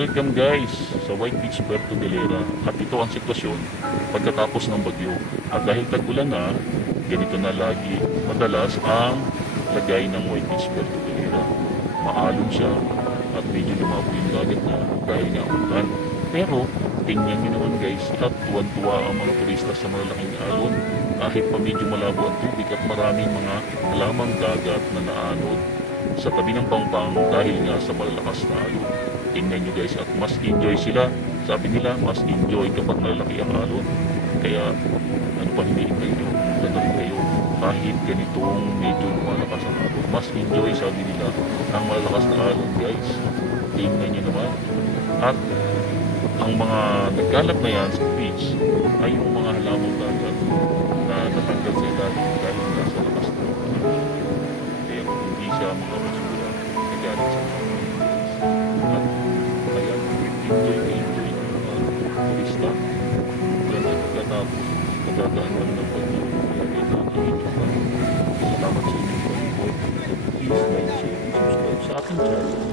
Welcome guys sa White Beach, Puerto Galera. At ito ang sitwasyon pagkatapos ng bagyo. At dahil tag-ulan na, ganito na lagi madalas ang lagay ng White Beach, Puerto Galera. Maalon siya at medyo lumabo yung dagat na dahil nga ulan. Pero tingnan nyo naman guys, at tuwan-tuwa ang mga turista sa malalaking alon. Kahit pa medyo malabo ang tubig at maraming mga lamang dagat na naanod sa tabi ng pangpang dahil nga sa malalakas na alon. Tingnan nyo guys, at mas enjoy sila. Sabi nila mas enjoy kapag malalaki ang alon. Kaya ano pa hinihintay nyo, punta na rin kayo. Kahit ganitong medyo lumalakas ang alon, mas enjoy sabi nila ang malalakas na alon guys. Tingnan nyo naman. At ang mga nagkalap na yan sa beach ay yung mga halamang dagat na natanggal sa ilalim dahil nga sa lakas na alon. Kaya kung hindi siya mga basura nagalit sa mga at kaya enjoy ng mga turista. Kaya pagkatapos kadadaan lang ng bagyo, kaya kailangan i-enjoy. Salamat sa inyong pag-report. Please like, share, and subscribe sa aking channel.